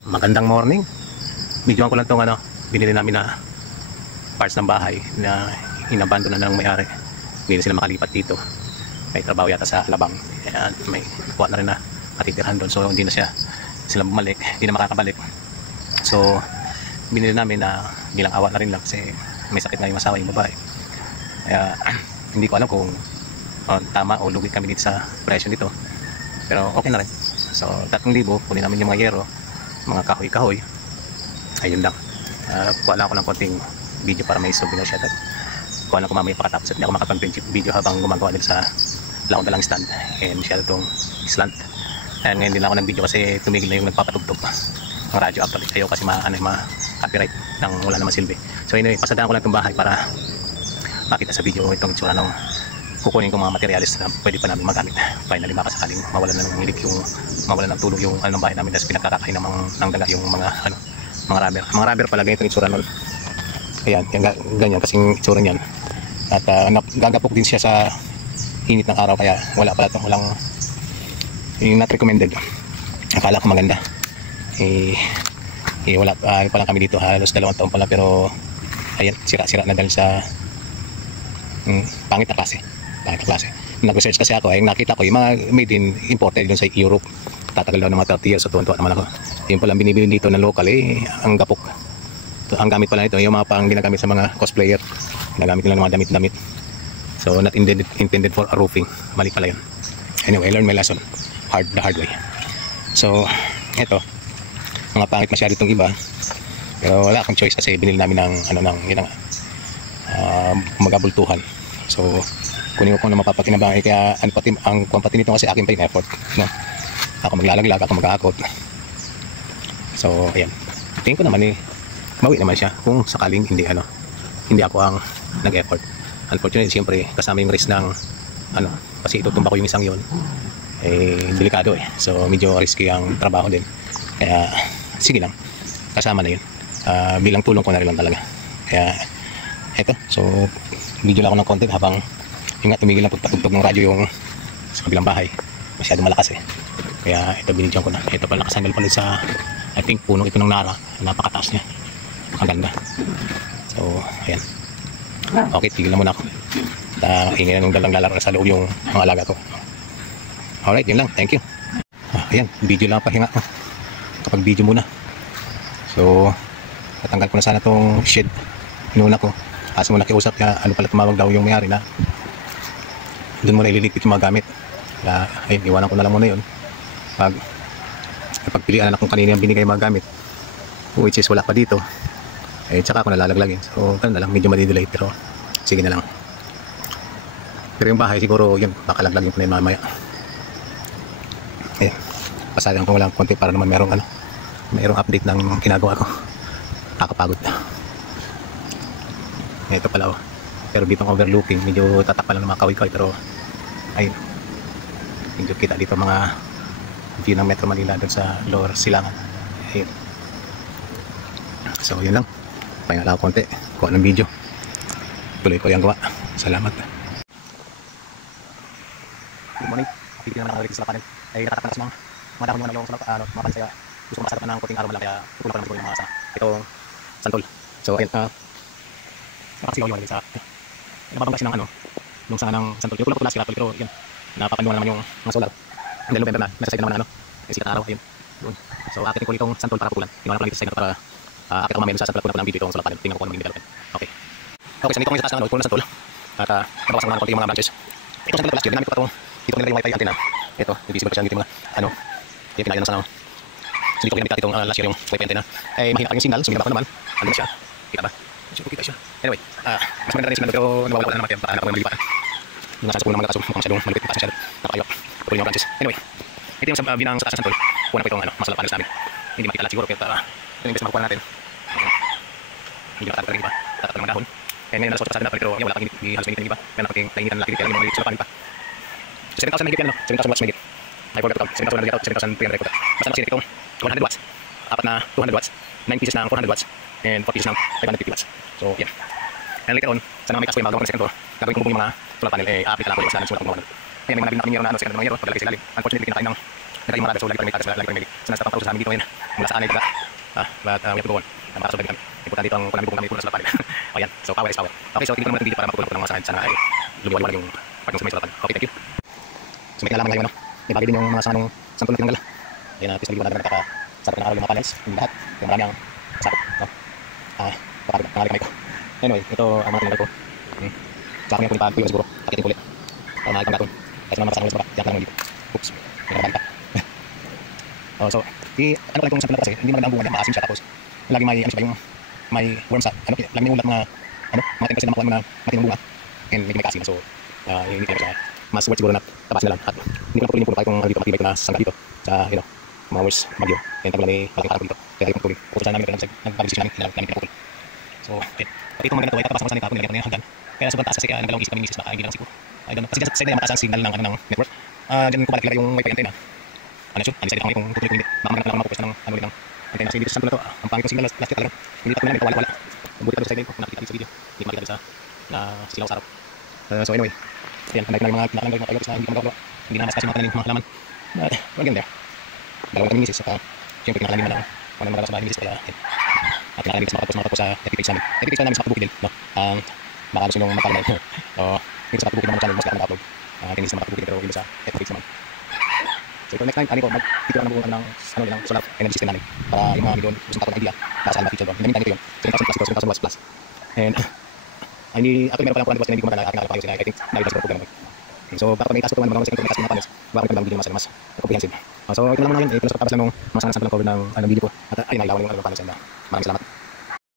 Magandang morning. Videoan ko lang tong binili namin na parts ng bahay na inabandon na ng may-ari. Hindi na sila makalipat dito. May trabaho yata sa Alabang. Kaya may kuha na rin na katitirhan doon. So hindi na sila bumalik, hindi na makakabalik. So binili namin na bilang awa na rin lang kasi may sakit nga yung asawa, yung babae. Kaya hindi ko alam kung tama o lugi kami dito sa presyo nito. Pero okay na rin. So 3,000, kunin namin yung mga yero, mga kahoy-kahoy. Ayun lang. Kuha lang ako ng konting video para may souvenir siya. Kuha lang ko mamaya pakatapos at hindi ako makapag-video habang gumagawa din sa laon na lang stand. And masyado itong slant. Kaya ngayon din lang ako ng-video kasi tumigil na yung nagpapatugtog ang radyo actually. Ayaw kasi ma-copyright nang wala naman silbi. So anyway, pasadaan ko lang itong bahay para makita sa video itong tsura ng kukunin kong mga materialis na pwede pa namin magamit. Finally, makasakaling mawalan na ng hilik, mawalan ng tulog yung ng bahay namin dahil pinagkakakain ng daga yung mga rubber. Mga rubber pala ganito yung itsura nun. Ayan, ganyan kasing itsura niyan. At gagapok din siya sa init ng araw kaya wala pala itong walang yung not recommended. Akala ko maganda. Wala pa lang kami dito, halos 2 taon pala pero ayan, sira-sira na dahil sa pangit na klase. Nag-research kasi ako, nakita ko yung mga made in imported dun sa Europe. Tatagal daw ng mga 30 years, so tuwan-tuwa naman ako. Yung palang binibili dito ng local, ang gapok. Ang gamit pala nito, yung mga pang ginagamit sa mga cosplayer. Ginagamit nila ng mga damit-damit. So not intended for a roofing. Mali pala yun. Anyway, I learned my lesson. The hard way. So, eto. Mga pangit masyado itong iba. Pero wala akong choice kasi binili namin ng magabultuhan. So kunin ko kung na mapapakinabangan kaya ang pati nito kasi akin pa yung effort, no? Ako maglalaglag, ako mag-aakot. So ayan, tingin ko naman mawi naman siya kung sakaling hindi ako ang nag-effort. Unfortunately siyempre kasama yung risk ng kasi itutumba ko yung isang yon, delikado so medyo risky ang trabaho din, kaya sige lang, kasama na yun. Bilang tulong ko na rin lang talaga. Kaya eto, so video lang ako ng konti habang yung tumigil na pagpatugtog ng radyo yung sa kabilang bahay. Masyado malakas kaya ito binidyoan ko na. Ito pala nakasanggal pala sa I think puno ito ng nara. Napakataas niya, ang ganda. So ayan, okay, tigil na muna ako. Ingin na nung dalang lalaro sa loob yung mga alaga ko. Alright, yun lang, thank you. Ayan, video lang pahinga kapag video muna. So tatanggal ko na sana tong shed inuna ko. Kasi mo nakiusap kaya pala tumawag daw yung may-ari na doon mo na ililigpit yung mga gamit. Kaya ayun, iwanan ko na lang muna yun. Pagpilian na kung kanina yung binigay mga gamit, which is wala pa dito, tsaka ako nalalaglag. So ganun na lang, medyo madidelay pero sige na lang. Pero yung bahay siguro yun, bakalaglag yung kunin mamaya. Pasalan ko lang konti para naman mayroong update ng ginagawa ko. Kakapagod na. Ito pala pero dito ang overlooking, medyo tatakpan lang ng mga kahoy-kahoy pero ayun, medyo kita dito mga view ng Metro Manila doon sa Lower Silangan. Ayun. So yun lang, pahinga lang ako konti, kuha ng video, tuloy ko yung gawa. Salamat. Good morning. Pipili naman ako sa panel ay natatakpan sa mga dahon yung nalong sa mga pansaya. Gusto ko masarap ng konting araw lang kaya tutulak ko naman siguro yung mga itong santol. So ayun, nakasigaw yung sa nababang kasi ng nung sa ng santol. Yung kulap ko last kira pero yun, napapanduan naman yung mga solar. And then November na, nasa side naman sikat na araw, ayun. Doon. So akitin ko itong santol para pukulan. Tingnan ko lang dito sa side para akit ako mamaya sa santol pukulan ng video itong solar panel. Tingnan ko kung anong development. Okay. Okay, so dito ko sa taas ng pukulan ng santol. At nabawasan ko na konti yung mga branches. Ito sa santol last year, ginamit ko itong dito ko nila yung wifi antena. Ito, invisible pa siya, dito mga yung pinagyan ng so dito ko ginamit itong last year yung wifi antena. Mahina pa yung signal, so ginaba ko naman. Andun siya. Kita ba? Kita siya. Anyway, mas maganda rin signal pero nawawala naman naman ako malilipat. Yung nasa puno ng mga kaso, mukhang masyadong malipit pa siya. Napakayok. Kapulin yung branches. Anyway, ito yung binang sa taas ng santol. Kuha na po itong masalang panels namin. Hindi makita lahat siguro pero yung invest makukuha natin. Hindi makatagal rin iba. Tatagal ng mga dahon. Kaya ngayon nalas 8 pa sa atin pero wala kang hindi halos mainit ng iba. Kaya napating nainitan ng laki kaya yung mga solar panel pa. So 7,000 megit yan 7,000 watts megit. I forgot to count. 7,000 megit out, 7,300 ko. Basta nasinik itong 100 watts. Apat na 200 watts. 9 pieces ng 400 watts. And 4 pieces ng 550 watts. So yeah. And later on, sa mga may kaso yung magawa ko ng second floor, gagawin ko yung mga solar panel, update lang ko yung sila ng sulat kong gawa. Kaya may mga binakang yero na second ng yero, paglalagay sa ilalim. Unfortunately, pinakain ng naging marami. So lagi pa rin may tagas, lagi pa rin may sa pang sa amin dito ngayon. Mula sa anay diba? But we have to go on. Makakasurvive kami. Importante dito ang kung namin kung kami puno sa lapan. Ayan, so power is power. Okay, so tingnan naman natin video para maputulog ko ng mga sanayin. Sana ay lumiwala yung part ng sa may lapan. Okay, thank you. So may kinalaman ngayon, no? May bagay din yung mga sanong santol na tinanggal. Ayan, at isa libo na nakakasarap na araw yung mga panels. Yung lahat. Yung marami ang sakot. No? Kapag nangali kamay ko. Anyway, ito ang mga tinanggal ko. Sa akin yung kunin pa ko siguro. Pakitin ko ulit. Para makikita natin. Kasi naman makasang ulit sa baka. Diyan ka naman dito. Oops. May nakabalik ka. So, ano ko lang itong santol na kasi, hindi maganda ang bunga niya. Maasim siya tapos. Lagi may, ano siya yung may worms at, lagi may ulat mga, mga tempest na makuha mo na matinong bunga. And medyo may kasim. So, hindi ko siya. Mas worth siguro na tapasin na lang. At hindi ko na patuloy yung puno kahit kung dito matibay ko na sangka dito. Sa, mga worst bagyo. And tagulan may malaking harap dito. Kaya tayo patuloy. Pupusan namin ito nagpag-decision namin pinapukul. So, okay. Pati itong mga ganito ay tatapasang ko sa nitapon, nilagyan ko na yung hagdan. Kaya sobrang taas kasi nagdalawang isip kami misis baka hindi lang siguro. I don't know. Kasi dyan sa side na mataas ang signal ng network. Dyan ko balik yung wifi antenna. Siya, undecided ako kung tutuloy ko hindi. Baka maganda lang ako mapupusta ng ng antenna. Kasi dito sa sample na to, ang pangit ng signal last year talaga. Hindi pa ko namin, wala. Mabuti pa doon sa side ko, kung nakikita dito sa video. Hindi makita doon sa silaw sa araw. So anyway, ayan, handa ko na yung mga kinakalang mga pagkakos na hindi ko magagawa. Hindi na mas kasi mga halaman. But, we're getting there. Dalawang kami misis, saka siyempre kinakalang din na lang. Kung ano magagawa sa bahay misis, kaya at kinakalang din sa makatapos sa epipage namin. Epipage namin sa Makabukid din, no? Baka gusto nyo mapalagay. So, dito sa Makabukid naman channel, mas kaya mag-upload. Hindi sa Makabukid, pero dito sa epipage naman. So ito next time, ko mag-titira ng buong ng solar energy system namin para yung mga milyon gusto ng idea para saan ma-feature doon. In the meantime, ito yun, 7,000 plus ito, 7,000 watts plus. And actually meron palang 400 watts na hindi ko ating nalapakayo sila. I think na-iba siguro program. So baka may task ko naman magawa sa may task ng panels, baka kami video mas comprehensive. So ito lang muna yun, plus pagkabas lang ng mga sample ng cover ng video ko. At ayun, nailawan yung panels. And maraming salamat.